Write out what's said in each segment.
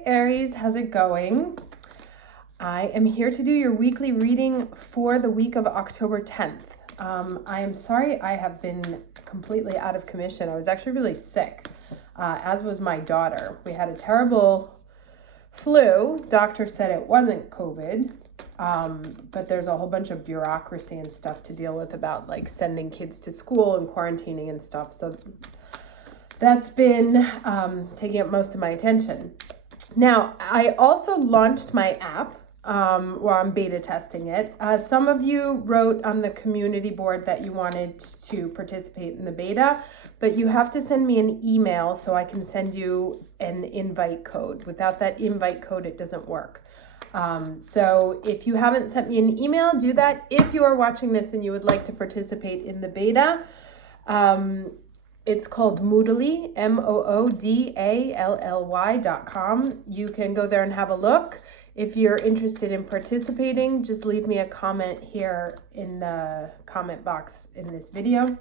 Hey Aries, how's it going? I am here to do your weekly reading for the week of October 10th. I am sorry I have been completely out of commission. I was actually really sick, as was my daughter. We had a terrible flu. Doctor said it wasn't COVID, but there's a whole bunch of bureaucracy and stuff to deal with about like sending kids to school and quarantining and stuff. So that's been taking up most of my attention. Now, I also launched my app where I'm beta testing it. Some of you wrote on the community board that you wanted to participate in the beta, but you have to send me an email so I can send you an invite code. Without that invite code, it doesn't work. So if you haven't sent me an email, do that. If you are watching this and you would like to participate in the beta, it's called Moodally, moodally.com. You can go there and have a look. If you're interested in participating, just leave me a comment here in the comment box in this video.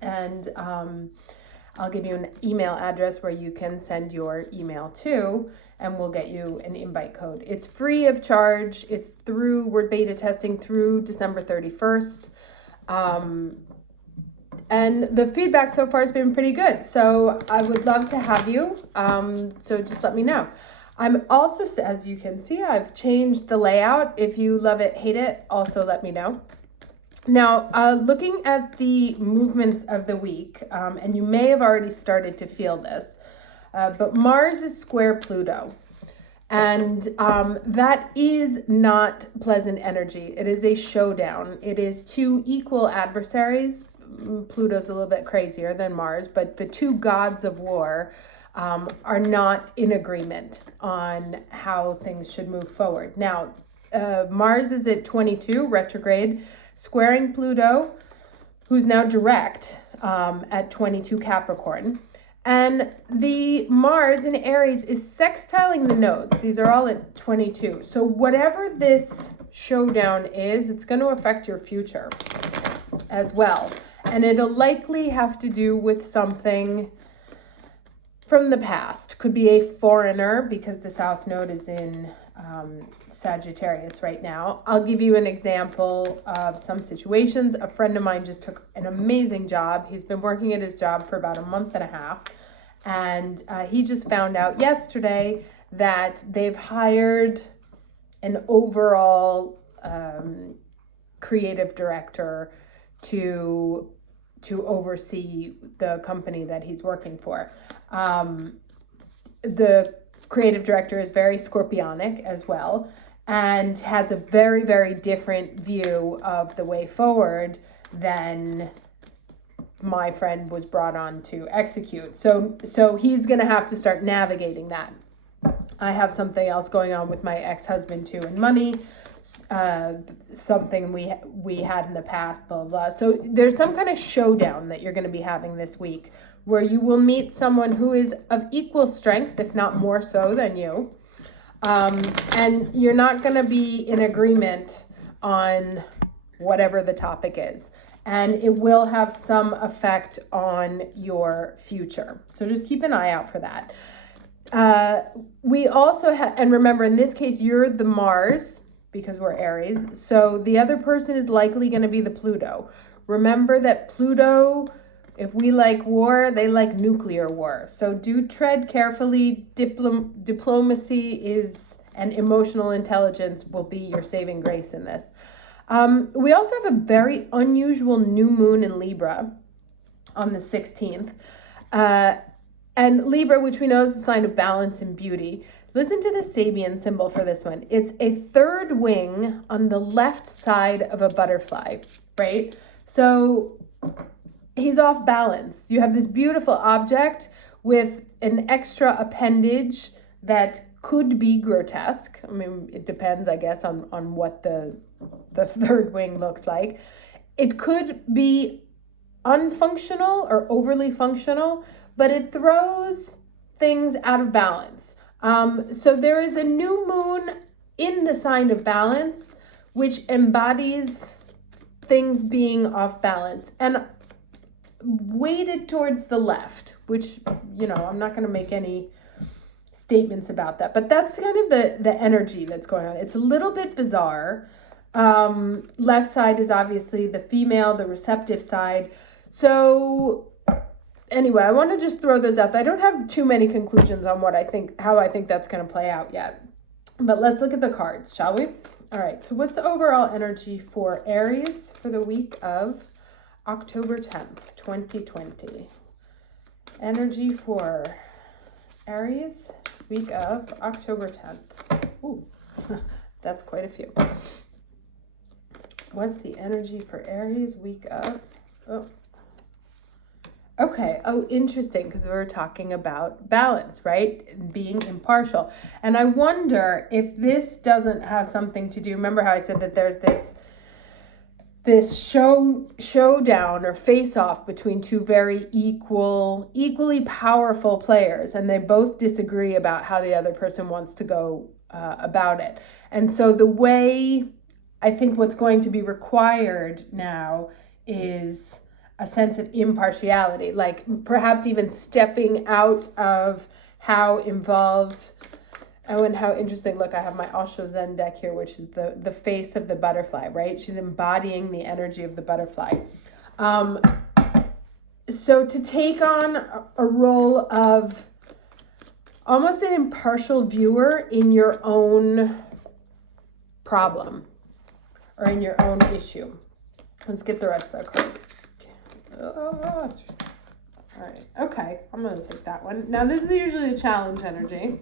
And I'll give you an email address where you can send your email to, and we'll get you an invite code. It's free of charge. We're beta testing through December 31st. And the feedback so far has been pretty good. So I would love to have you. So just let me know. I'm also, as you can see, I've changed the layout. If you love it, hate it, also let me know. Now, looking at the movements of the week, and you may have already started to feel this, but Mars is square Pluto. And that is not pleasant energy. It is a showdown. It is two equal adversaries. Pluto's a little bit crazier than Mars, but the two gods of war are not in agreement on how things should move forward. Now, Mars is at 22, retrograde, squaring Pluto, who's now direct at 22 Capricorn. And the Mars in Aries is sextiling the nodes. These are all at 22. So whatever this showdown is, it's going to affect your future as well. And it'll likely have to do with something from the past. Could be a foreigner because the South Node is in Sagittarius right now. I'll give you an example of some situations. A friend of mine just took an amazing job. He's been working at his job for about a month and a half. And he just found out yesterday that they've hired an overall creative director to oversee the company that he's working for. The creative director is very scorpionic as well and has a very, very different view of the way forward than my friend was brought on to execute. So he's going to have to start navigating that. I have something else going on with my ex-husband too, and money, something we had in the past, blah, blah, blah. So there's some kind of showdown that you're going to be having this week where you will meet someone who is of equal strength, if not more so than you. And you're not going to be in agreement on whatever the topic is. And it will have some effect on your future. So just keep an eye out for that. We also have, and remember in this case, you're the Mars because we're Aries. So the other person is likely going to be the Pluto. Remember that Pluto, if we like war, they like nuclear war. So do tread carefully. Diplomacy is, and emotional intelligence will be your saving grace in this. We also have a very unusual new moon in Libra on the 16th. And Libra, which we know is the sign of balance and beauty. Listen to the Sabian symbol for this one. It's a third wing on the left side of a butterfly, right? So he's off balance. You have this beautiful object with an extra appendage that could be grotesque. I mean, it depends, I guess, on what the third wing looks like. It could be unfunctional or overly functional, but it throws things out of balance. So there is a new moon in the sign of balance, which embodies things being off balance and weighted towards the left, which, I'm not going to make any statements about that. But that's kind of the energy that's going on. It's a little bit bizarre. Left side is obviously the female, the receptive side. So anyway, I want to just throw those out there. I don't have too many conclusions on how I think that's going to play out yet. But let's look at the cards, shall we? All right, so what's the overall energy for Aries for the week of October 10th, 2020? Energy for Aries, week of October 10th. Ooh, that's quite a few. What's the energy for Aries, week of... Okay. Oh, interesting, because we were talking about balance, right? Being impartial. And I wonder if this doesn't have something to do... Remember how I said that there's this showdown or face-off between two very equally powerful players, and they both disagree about how the other person wants to go about it. And so the way... I think what's going to be required now is a sense of impartiality, like perhaps even stepping out of how involved, oh, and how interesting. Look, I have my Osho Zen deck here, which is the face of the butterfly, right? She's embodying the energy of the butterfly. So to take on a role of almost an impartial viewer in your own problem or in your own issue. Let's get the rest of the cards. All right. Okay. I'm going to take that one. Now, this is usually a challenge energy.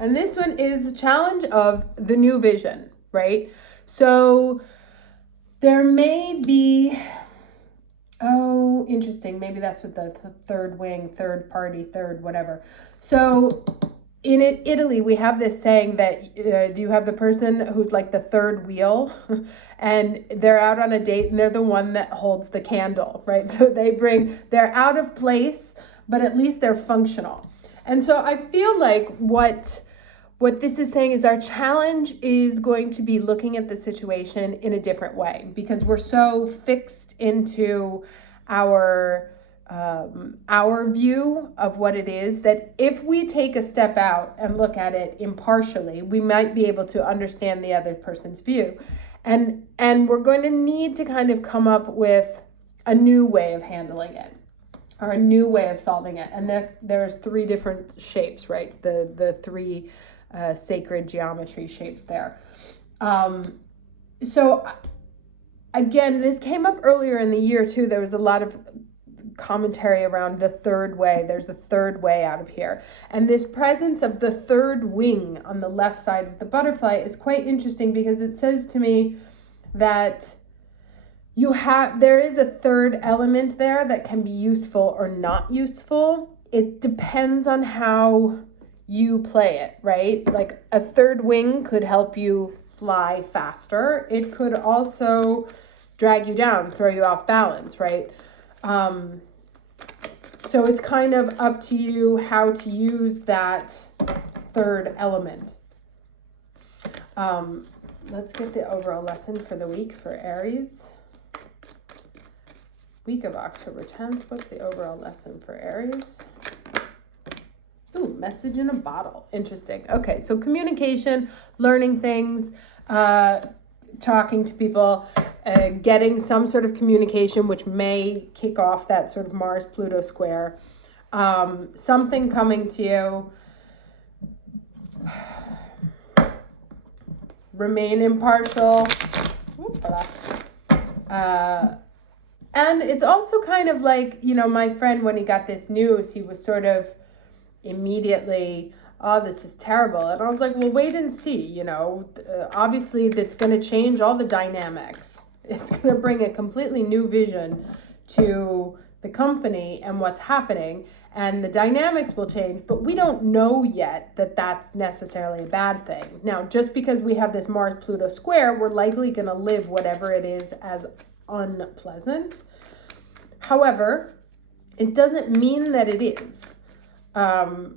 And this one is a challenge of the new vision, right? So there may be, oh, interesting. Maybe that's what the third wing, third party, third whatever. So in Italy, we have this saying that you have the person who's like the third wheel and they're out on a date and they're the one that holds the candle, right? So they're out of place, but at least they're functional. And so I feel like what this is saying is our challenge is going to be looking at the situation in a different way, because we're so fixed into our view of what it is that if we take a step out and look at it impartially, we might be able to understand the other person's view. And we're going to need to kind of come up with a new way of handling it, or a new way of solving it. And there's three different shapes, right? The three sacred geometry shapes there. So again, this came up earlier in the year too. There was a lot of commentary around the third way. There's a third way out of here. And this presence of the third wing on the left side of the butterfly is quite interesting, because it says to me that there is a third element there that can be useful or not useful. It depends on how you play it, right? Like a third wing could help you fly faster. It could also drag you down, throw you off balance, right? So it's kind of up to you how to use that third element. Let's get the overall lesson for the week for Aries. Week of October 10th. What's the overall lesson for Aries? Ooh, message in a bottle. Interesting. Okay, so communication, learning things, talking to people, getting some sort of communication, which may kick off that sort of Mars-Pluto square. Something coming to you. Remain impartial. And it's also kind of like, my friend, when he got this news, he was sort of immediately, oh, this is terrible. And I was like, well, wait and see, obviously that's going to change all the dynamics. It's going to bring a completely new vision to the company and what's happening, and the dynamics will change, but we don't know yet that that's necessarily a bad thing. Now, just because we have this Mars-Pluto square, we're likely going to live whatever it is as unpleasant. However, it doesn't mean that it is. So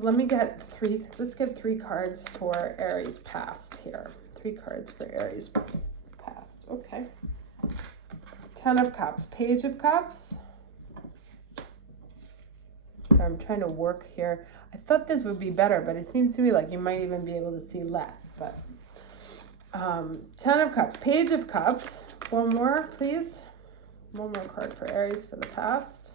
let's get three cards for Aries past here. 3 cards for Aries past. Okay. 10 of Cups, Page of Cups, So I'm trying to work here. I thought this would be better, but it seems to me like you might even be able to see less. But 10 of Cups, Page of Cups. One more, please. One more card for Aries for the past.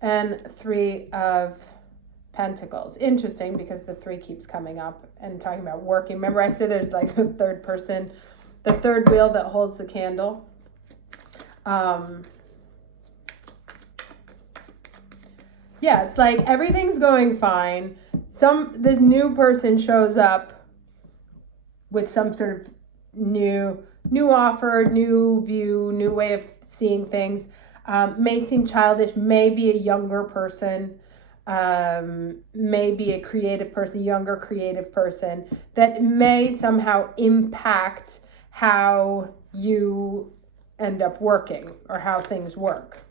And 3 of Pentacles. Interesting because the 3 keeps coming up and talking about working. Remember I said there's like the third person, the third wheel that holds the candle. Yeah, it's like everything's going fine. This new person shows up with some sort of new offer, new view, new way of seeing things. May seem childish, may be a younger person, may be a creative person, younger creative person that may somehow impact how you end up working or how things work.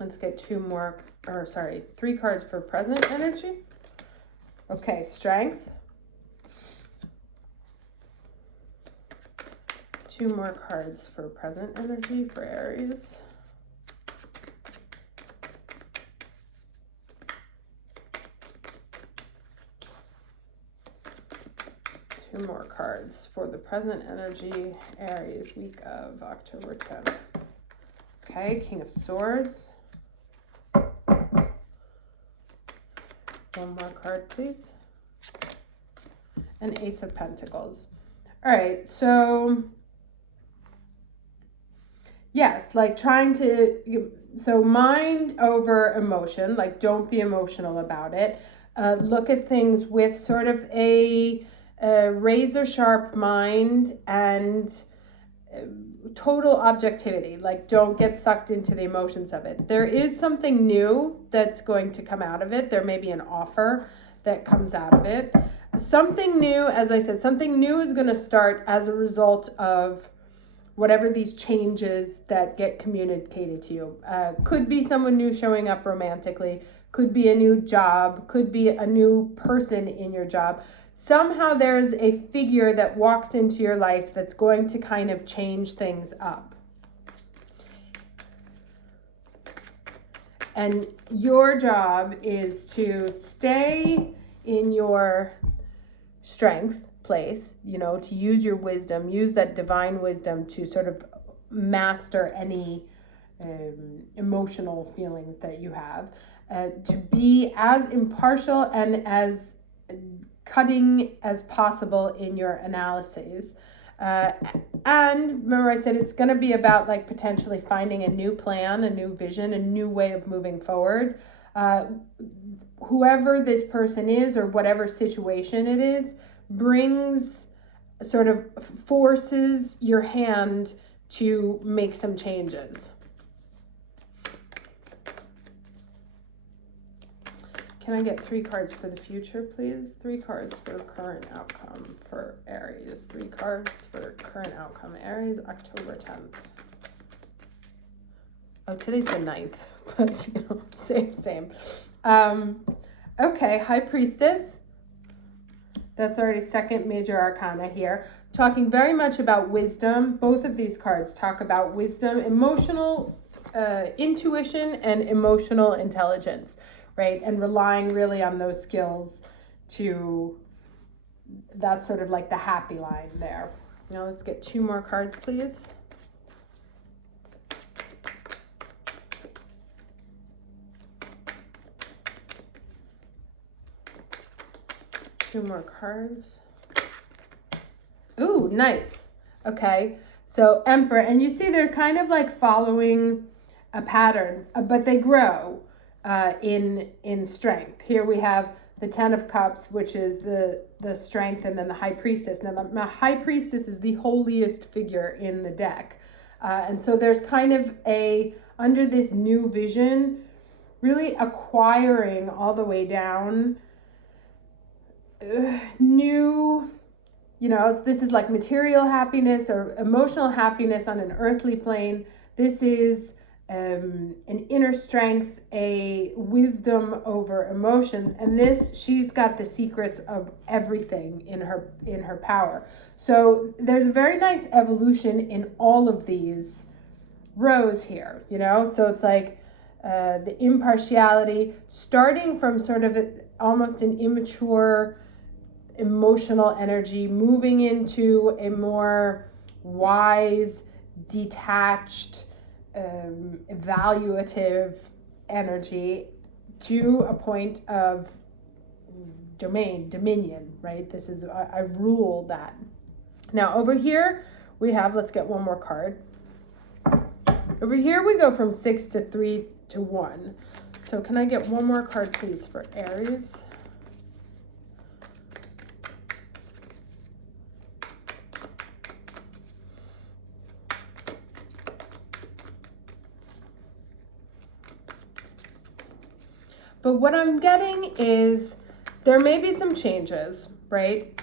Let's get 3 cards for present energy. Okay, Strength. 2 more cards for present energy for Aries. 2 more cards for the present energy, Aries, week of October 10th. Okay, King of Swords. 1 more card, please. And Ace of Pentacles. All right, so yes, like so mind over emotion, like don't be emotional about it. Look at things with sort of a razor sharp mind and total objectivity. Like don't get sucked into the emotions of it. There is something new that's going to come out of it. There may be an offer that comes out of it. Something new, as I said, something new is going to start as a result of whatever these changes that get communicated to you. Could be someone new showing up romantically, could be a new job, could be a new person in your job. Somehow there's a figure that walks into your life that's going to kind of change things up. And your job is to stay in your strength place, to use your wisdom, use that divine wisdom to sort of master any emotional feelings that you have, to be as impartial and as cutting as possible in your analyses. And remember I said it's going to be about like potentially finding a new plan, a new vision, a new way of moving forward. Whoever this person is or whatever situation it is forces your hand to make some changes. Can I get 3 cards for the future, please? 3 cards for current outcome for Aries. 3 cards for current outcome, Aries, October 10th. Oh, today's the 9th, but same. Okay, High Priestess. That's already second major arcana here. Talking very much about wisdom. Both of these cards talk about wisdom, emotional intuition, and emotional intelligence, right? And relying really on those skills that's sort of like the happy line there. Now let's get 2 more cards, please. Two more cards. Ooh, nice. Okay, so Emperor, and you see they're kind of like following a pattern, but they grow in strength. Here we have the 10 of Cups, which is the strength, and then the High Priestess. Now the High Priestess is the holiest figure in the deck, and so there's kind of under this new vision, really acquiring all the way down new, this is like material happiness or emotional happiness on an earthly plane. This is an inner strength, a wisdom over emotions. And this, she's got the secrets of everything in her power. So there's a very nice evolution in all of these rows here, you know? So it's like the impartiality, starting from sort of almost an immature emotional energy, moving into a more wise, detached, evaluative energy to a point of dominion, right? This is, I rule that. Now over here we have, let's get one more card. Over here we go from 6 to 3 to 1. So can I get one more card, please, for Aries? But what I'm getting is there may be some changes, right?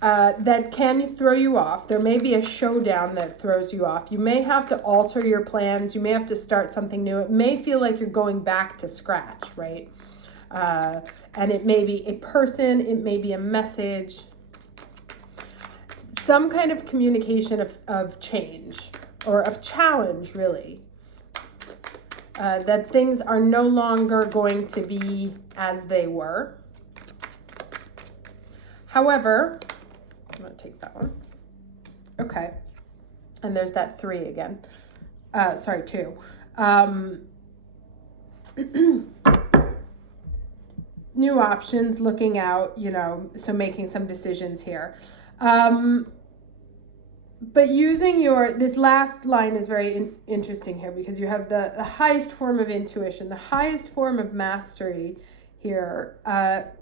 That can throw you off. There may be a showdown that throws you off. You may have to alter your plans. You may have to start something new. It may feel like you're going back to scratch, right? And it may be a person, it may be a message, some kind of communication of change or of challenge, really. That things are no longer going to be as they were. However, I'm going to take that one. Okay. And there's that 3 again. Sorry, 2. New options, looking out, you know, so making some decisions here. But using this last line is very interesting here, because you have the highest form of intuition, the highest form of mastery here,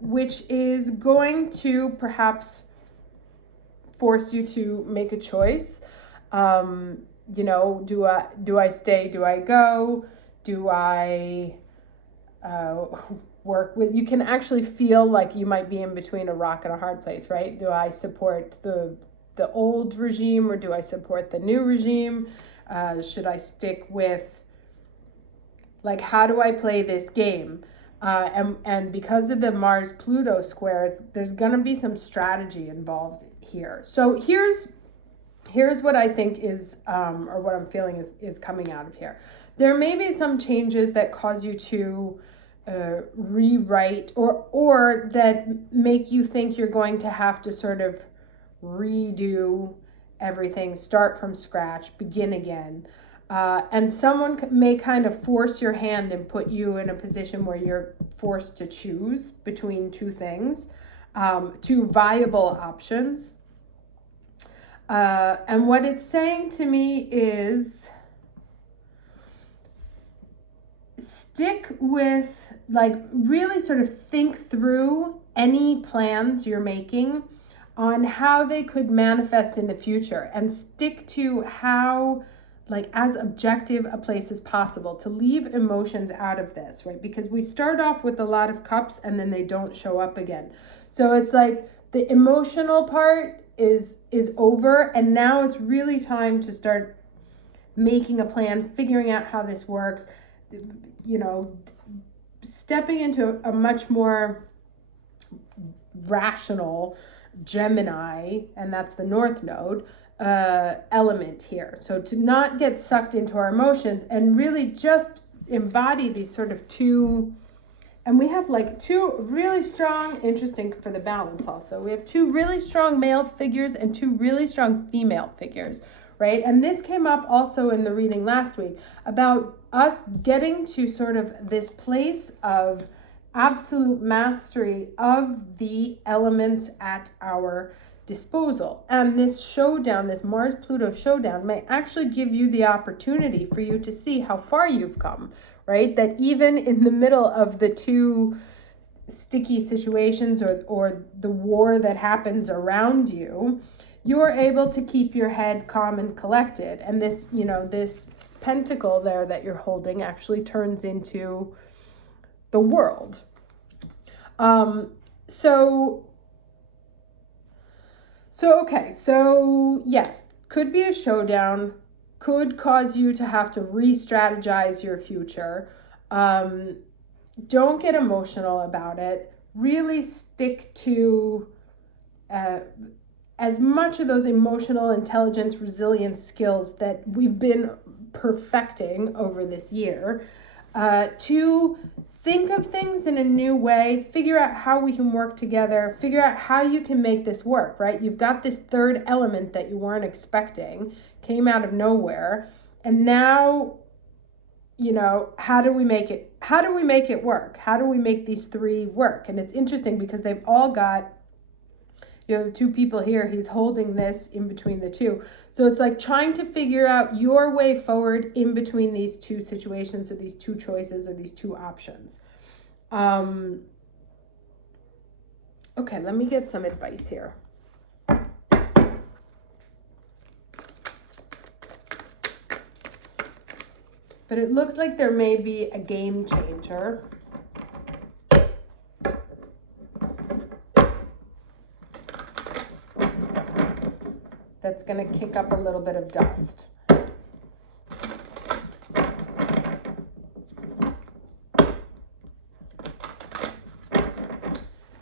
which is going to perhaps force you to make a choice. You know, do I stay? Do I go? Do I work with? You can actually feel like you might be in between a rock and a hard place, right? Do I support the old regime, or do I support the new regime? Should I stick with, like, how do I play this game? And because of the Mars-Pluto square, there's going to be some strategy involved here. So here's what I think is, or what I'm feeling is coming out of here. There may be some changes that cause you to rewrite, or that make you think you're going to have to sort of redo everything, start from scratch, begin again. And someone may kind of force your hand and put you in a position where you're forced to choose between two things, two viable options. And what it's saying to me is, stick with, like, really sort of think through any plans you're making on how they could manifest in the future, and stick to how, like, as objective a place as possible, to leave emotions out of this, right? Because we start off with a lot of cups and then they don't show up again. So it's like the emotional part is over, and now it's really time to start making a plan, figuring out how this works, you know, stepping into a much more rational Gemini, and that's the North Node, element here. So to not get sucked into our emotions and really just embody these sort of two, and we have like two really strong, interesting for the balance also, we have two really strong male figures and two really strong female figures, right? And this came up also in the reading last week about us getting to sort of this place of absolute mastery of the elements at our disposal. And this showdown, this Mars-Pluto showdown, may actually give you the opportunity for you to see how far you've come, right? That even in the middle of the two sticky situations, or the war that happens around you, you're able to keep your head calm and collected. And this, you know, this pentacle there that you're holding actually turns into the world. So okay, so yes, could be a showdown, could cause you to have to re-strategize your future. Don't get emotional about it. Really stick to as much of those emotional intelligence, resilience skills that we've been perfecting over this year, to think of things in a new way, figure out how we can work together, figure out how you can make this work, right? You've got this third element that you weren't expecting, came out of nowhere, and now, how do we make it work? How do we make these three work? And it's interesting because they've all got, the two people here, he's holding this in between the two. So it's like trying to figure out your way forward in between these two situations, or these two choices, or these two options. Okay, let me get some advice here. But it looks like there may be a game changer. That's going to kick up a little bit of dust.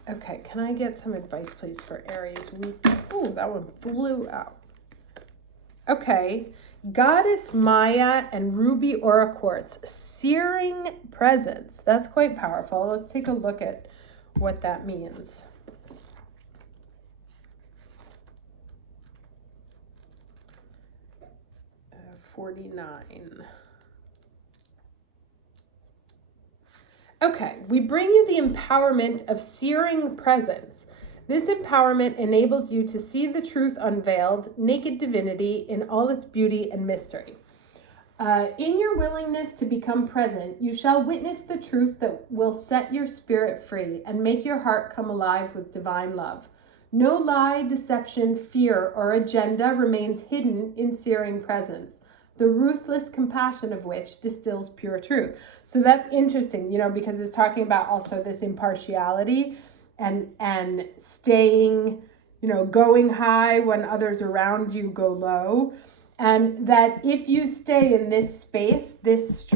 Okay, can I get some advice, please, for Aries? Ooh, that one flew out. Okay, Goddess Maya and Ruby Aura Quartz, searing presence. That's quite powerful. Let's take a look at what that means. Uh, 49. Okay, we bring you the empowerment of searing presence. This empowerment enables you to see the truth unveiled, naked divinity in all its beauty and mystery. In your willingness to become present, you shall witness the truth that will set your spirit free and make your heart come alive with divine love. No lie, deception, fear, or agenda remains hidden in searing presence, the ruthless compassion of which distills pure truth. So that's interesting, because it's talking about also this impartiality and staying, going high when others around you go low. And that if you stay in this space, this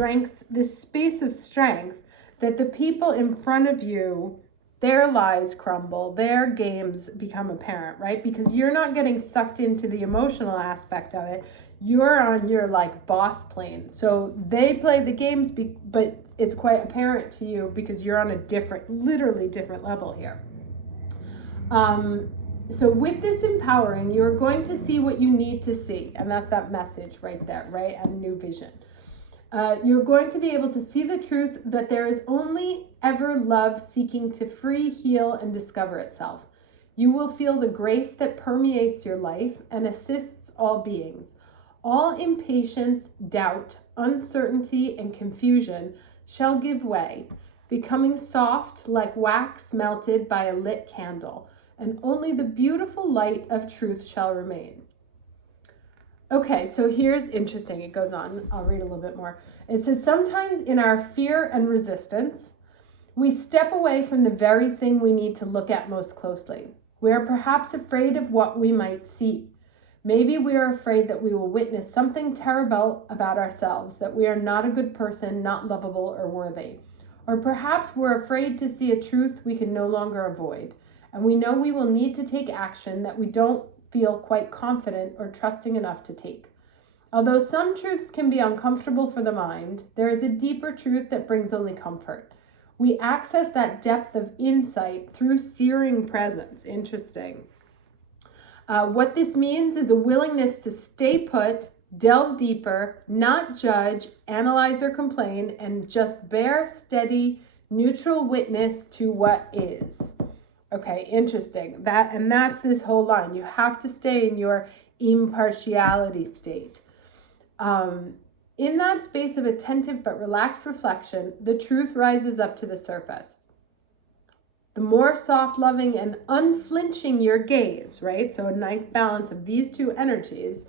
space of strength, that the people in front of you, their lies crumble, their games become apparent, right? Because you're not getting sucked into the emotional aspect of it. You're on your boss plane. So they play the games, but it's quite apparent to you because you're on a literally different level here. So with this empowering, you're going to see what you need to see. And that's that message right there, right? And new vision. You're going to be able to see the truth that there is only ever love seeking to free, heal, and discover itself. You will feel the grace that permeates your life and assists all beings. All impatience, doubt, uncertainty, and confusion shall give way, becoming soft like wax melted by a lit candle, and only the beautiful light of truth shall remain. Okay, so here's interesting. It goes on. I'll read a little bit more. It says, sometimes in our fear and resistance, we step away from the very thing we need to look at most closely. We are perhaps afraid of what we might see. Maybe we are afraid that we will witness something terrible about ourselves, that we are not a good person, not lovable or worthy. Or perhaps we're afraid to see a truth we can no longer avoid, and we know we will need to take action that we don't feel quite confident or trusting enough to take. Although some truths can be uncomfortable for the mind, there is a deeper truth that brings only comfort. We access that depth of insight through searing presence. Interesting. What this means is a willingness to stay put, delve deeper, not judge, analyze, or complain, and just bear steady, neutral witness to what is. Okay, interesting. That's this whole line. You have to stay in your impartiality state. In that space of attentive but relaxed reflection, the truth rises up to the surface. The more soft, loving, and unflinching your gaze, right? So a nice balance of these two energies,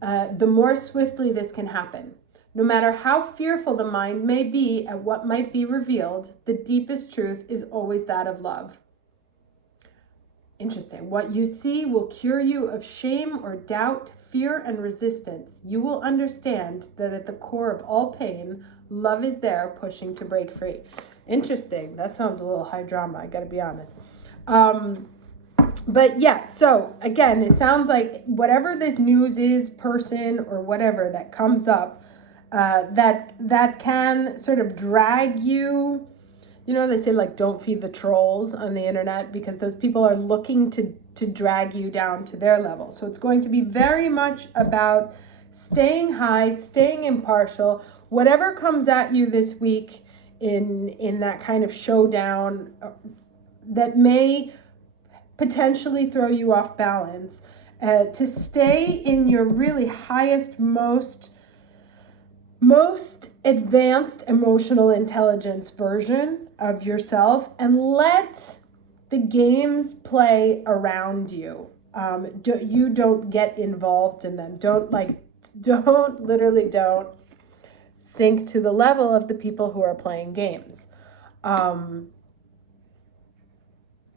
the more swiftly this can happen. No matter how fearful the mind may be at what might be revealed, the deepest truth is always that of love. Interesting. What you see will cure you of shame or doubt, fear, and resistance. You will understand that at the core of all pain, love is there pushing to break free. Interesting. That sounds a little high drama, I gotta be honest. But yeah, so again, it sounds like whatever this news is, person, or whatever that comes up, that can sort of drag you. You know, they say like don't feed the trolls on the internet because those people are looking to drag you down to their level. So it's going to be very much about staying high, staying impartial. Whatever comes at you this week in that kind of showdown that may potentially throw you off balance, to stay in your really highest, most advanced emotional intelligence version of yourself and let the games play around you. You don't get involved in them. Don't sink to the level of the people who are playing games.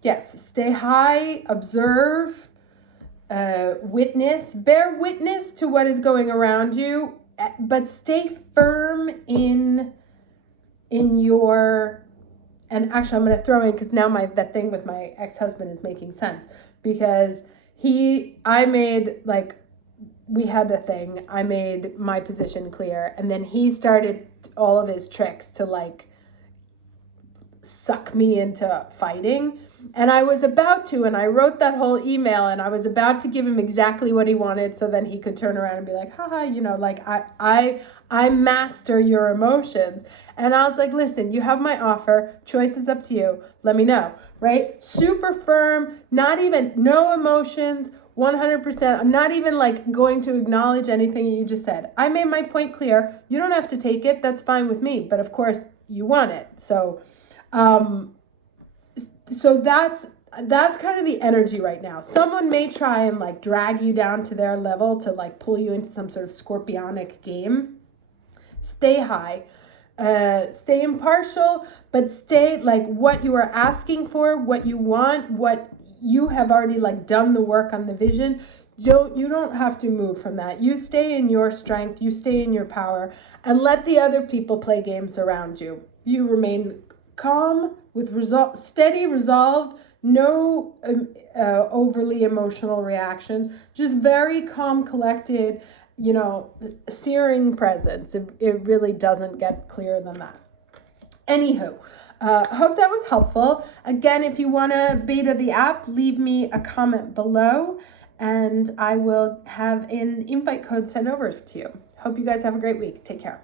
Yes, stay high, observe, witness, bear witness to what is going around you, but stay firm in your, and actually I'm going to throw in, because now that thing with my ex-husband is making sense, because we had a thing, I made my position clear, and then he started all of his tricks to like suck me into fighting. And I was about to, and I wrote that whole email, and I was about to give him exactly what he wanted, so then he could turn around and be like, haha, like I master your emotions. And I was like, listen, you have my offer, choice is up to you, let me know, right? Super firm, no emotions, 100%. I'm not even like going to acknowledge anything you just said. I made my point clear. You don't have to take it, that's fine with me, but of course you want it. So that's kind of the energy right now. Someone may try and like drag you down to their level to like pull you into some sort of scorpionic game. Stay high, stay impartial, but stay like what you are asking for, what you want, what you have already like done the work on the vision. You don't have to move from that. You stay in your strength, you stay in your power, and let the other people play games around you. You remain calm with steady resolve, no overly emotional reactions, just very calm, collected, searing presence. It really doesn't get clearer than that. Anywho, hope that was helpful. Again, if you want to beta the app, leave me a comment below and I will have an invite code sent over to you. Hope you guys have a great week. Take care.